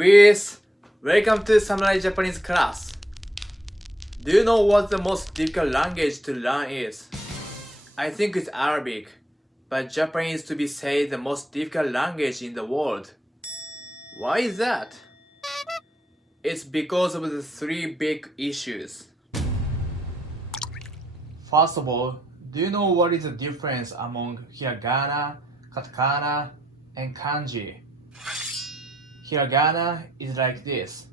Luis, welcome to Samurai Japanese class. Do you know what the most difficult language to learn is? I think it's Arabic, but Japanese to be said the most difficult language in the world. Why is that? It's because of the three big issues. First of all, do you know what is the difference among hiragana, katakana, and kanji? Hiragana is like this.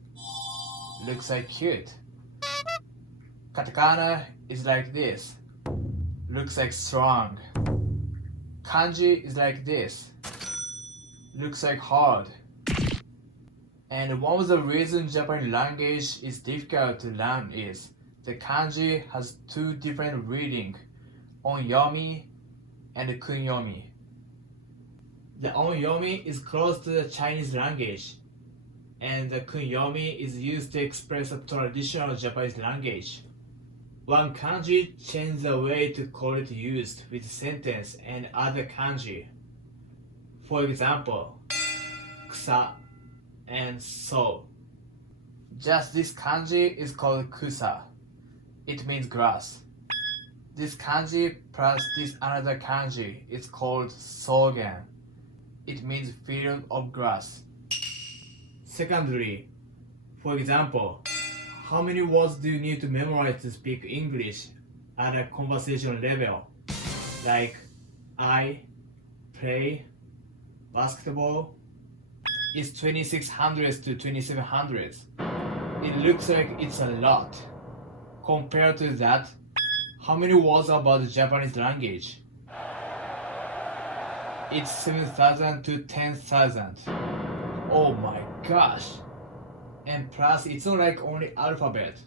Looks like cute. Katakana is like this. Looks like strong. Kanji is like this. Looks like hard. And one of the reasons Japanese language is difficult to learn is the kanji has two different readings, onyomi and kunyomi. The onyomi is close to the Chinese language, and the kunyomi is used to express a traditional Japanese language. One kanji changes the way to call it used with sentence and other kanji. For example, kusa and so. Just this kanji is called kusa. It means grass. This kanji plus this another kanji is called sogen. It means field of grass. Secondly, for example, how many words do you need to memorize to speak English at a conversation level? Like I play basketball. It's 2600s to 2700s. It looks like it's a lot. Compared to that, how many words about the Japanese language? It's 7,000 to 10,000. Oh my gosh. And plus, it's not like only alphabet.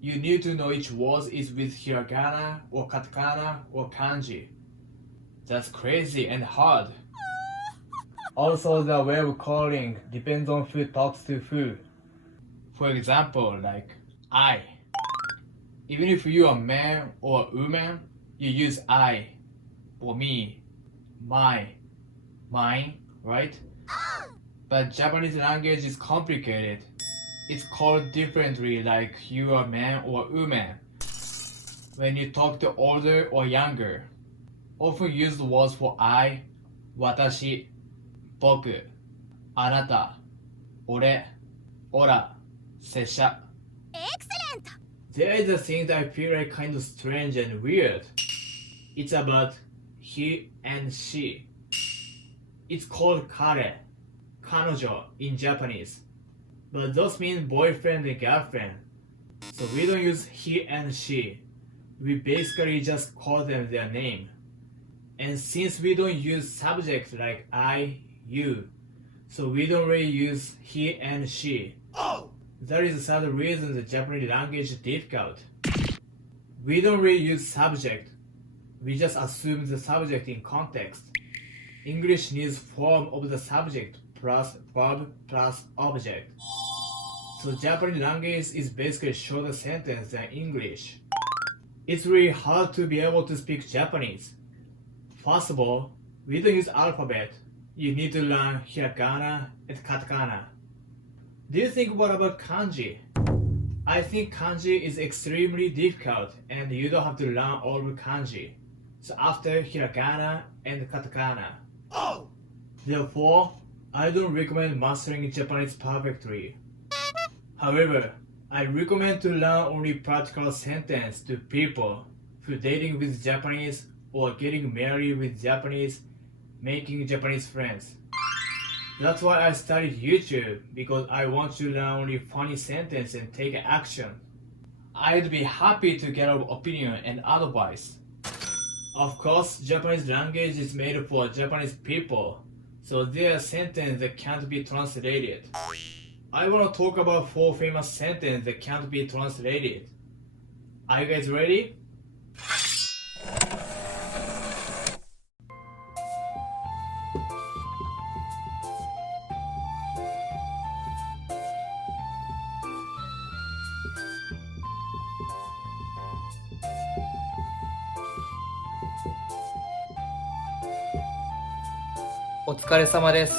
You need to know each word is with hiragana or katakana or kanji. That's crazy and hard. Also, the way of calling depends on who talks to who. For example, like I. Even if you are a man or a woman, you use I or me, my, mine, right? But Japanese language is complicated. It's called differently like you are a man or a woman. When you talk to older or younger, often use the words for I, watashi, boku, anata, ore, ora, sessha. Excellent! There is a thing that I feel like kind of strange and weird. It's about he and she. It's called kare, kanojo in Japanese. But those mean boyfriend and girlfriend. So we don't use he and she. We basically just call them their name. And since we don't use subject like I, you, so we don't really use he and she. Oh! That is the third reason the Japanese language is difficult. We don't really use subject. We just assume the subject in context. English needs form of the subject plus verb plus object. So Japanese language is basically shorter sentence than English. It's really hard to be able to speak Japanese. First of all, we don't use alphabet. You need to learn hiragana and katakana. Do you think what about kanji? I think kanji is extremely difficult and you don't have to learn all of kanji. So after hiragana and katakana. Oh! Therefore, I don't recommend mastering Japanese perfectly. However, I recommend to learn only practical sentence to people who dating with Japanese or getting married with Japanese, making Japanese friends. That's why I studied YouTube, because I want to learn only funny sentence and take action. I'd be happy to get your opinion and advice. Of course, Japanese language is made for Japanese people, so there are sentences that can't be translated. I want to talk about 4 famous sentences that can't be translated. Are you guys ready?お疲れ様です。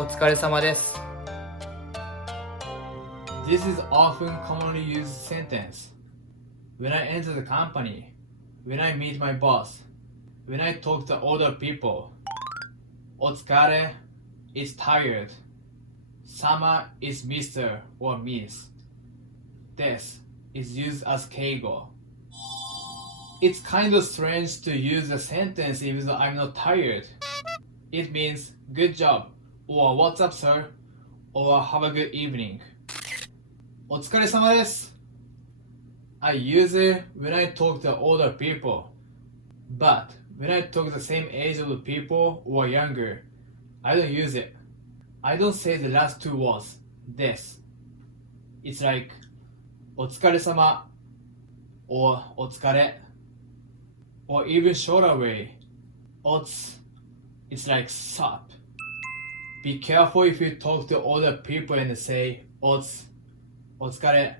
お疲れ様です。 This is often commonly used sentence. When I enter the company, when I meet my boss, when I talk to older people. Otsukare is tired. Sama is Mr. or Miss. Desu is used as Keigo. It's kind of strange to use the sentence even though I'm not tired. It means good job, or what's up sir, or have a good evening. お疲れ様です。I use it when I talk to older people, but when I talk the same age of the people or younger, I don't use it. I don't say the last two words, des. It's like お疲れ様 or お疲れ or even shorter way, ots. It's like sup. Be careful if you talk to older people and say ots, お疲れ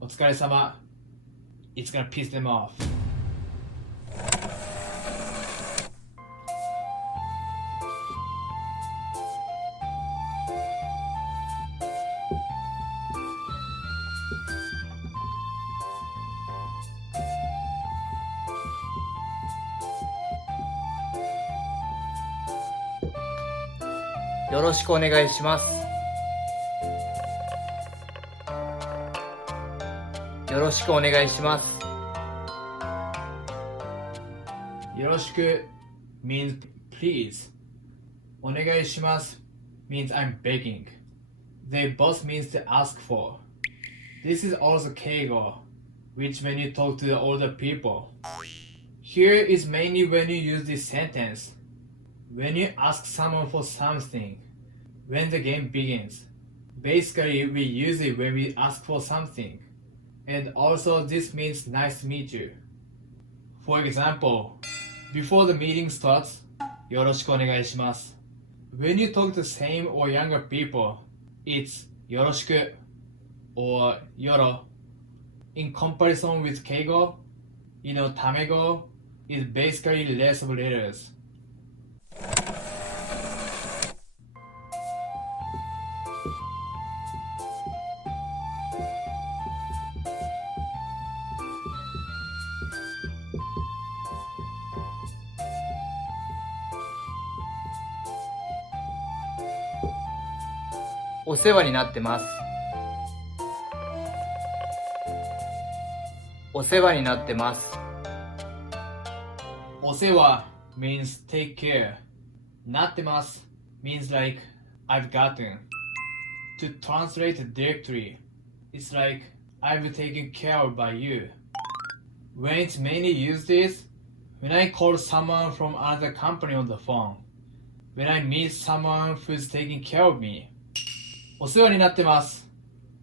お疲れ様. It's gonna piss them off. よろしくお願いします。よろしくお願いします。よろしく means please. お願いします means I'm begging. They both means to ask for. This is also Keigo, which when you talk to the older people. Here is mainly when you use this sentence. When you ask someone for something, when the game begins. Basically, we use it when we ask for something. And also this means nice to meet you. For example, before the meeting starts, よろしくお願いします. When you talk to same or younger people, it's よろしく or よろ. In comparison with Keigo, Tamigo is basically less of letters. お世話になってます。お世話になってます。お世話 means take care. なってます means like I've gotten. To translate directly, it's like I've taken care of by you. When it's mainly used is when I call someone from another company on the phone. When I meet someone who's taking care of me. お世話になってます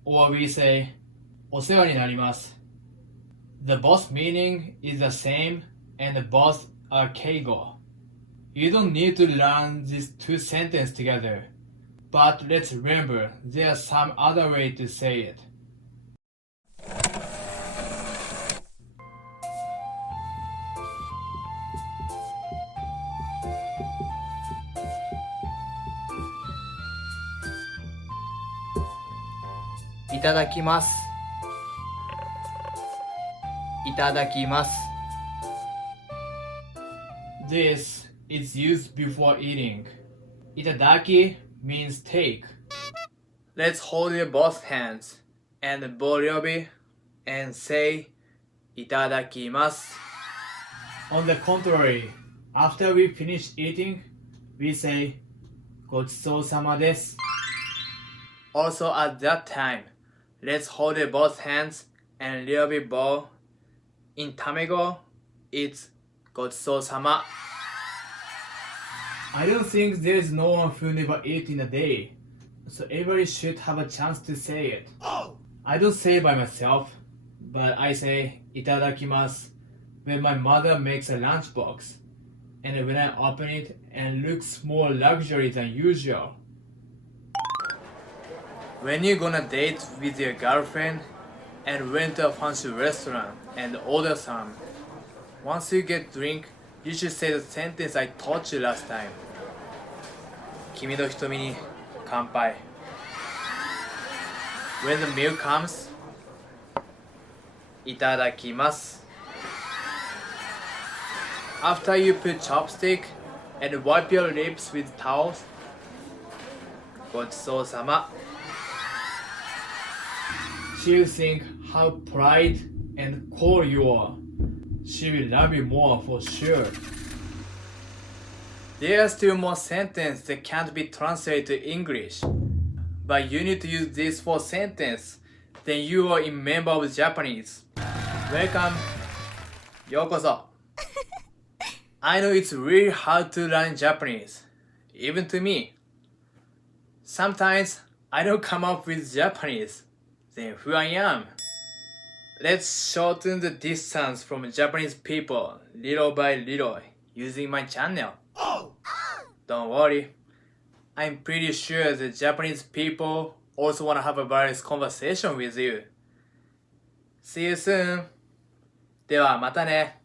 or we say お世話になります The both meaning is the same and both are Keigo. You don't need to learn these two sentences together, but let's remember there's some other way to say it. いただきます。いただきます。 This is used before eating. Itadaki means take. Let's hold your both hands and bow ryobi and say いただきます On the contrary, after we finish eating, we say ごちそうさまです Also at that time, let's hold your both hands and ryobi bow. In Tamigo, it's ごちそうさま I don't think there's no one who never eat in a day, so everybody should have a chance to say it. I don't say it by myself, but I say いただきます when my mother makes a lunchbox, and when I open it and looks more luxury than usual. When you're gonna date with your girlfriend and went to a fancy restaurant and order some, once you get drink, you should say the sentence I taught you last time. 君の瞳に乾杯 When the meal comes いただきます After you put chopstick and wipe your lips with towels ごちそうさま She'll think how proud and cool you are. She will love you more for sure. There are still more sentences that can't be translated to English. But you need to use this for sentence. Then you are a member of Japanese. Welcome. ようこそ I know it's really hard to learn Japanese. Even to me. Sometimes I don't come up with Japanese. Then who I am? Let's shorten the distance from Japanese people little by little using my channel. Don't worry. I'm pretty sure the Japanese people also want to have a various conversation with you. See you soon. ではまたね。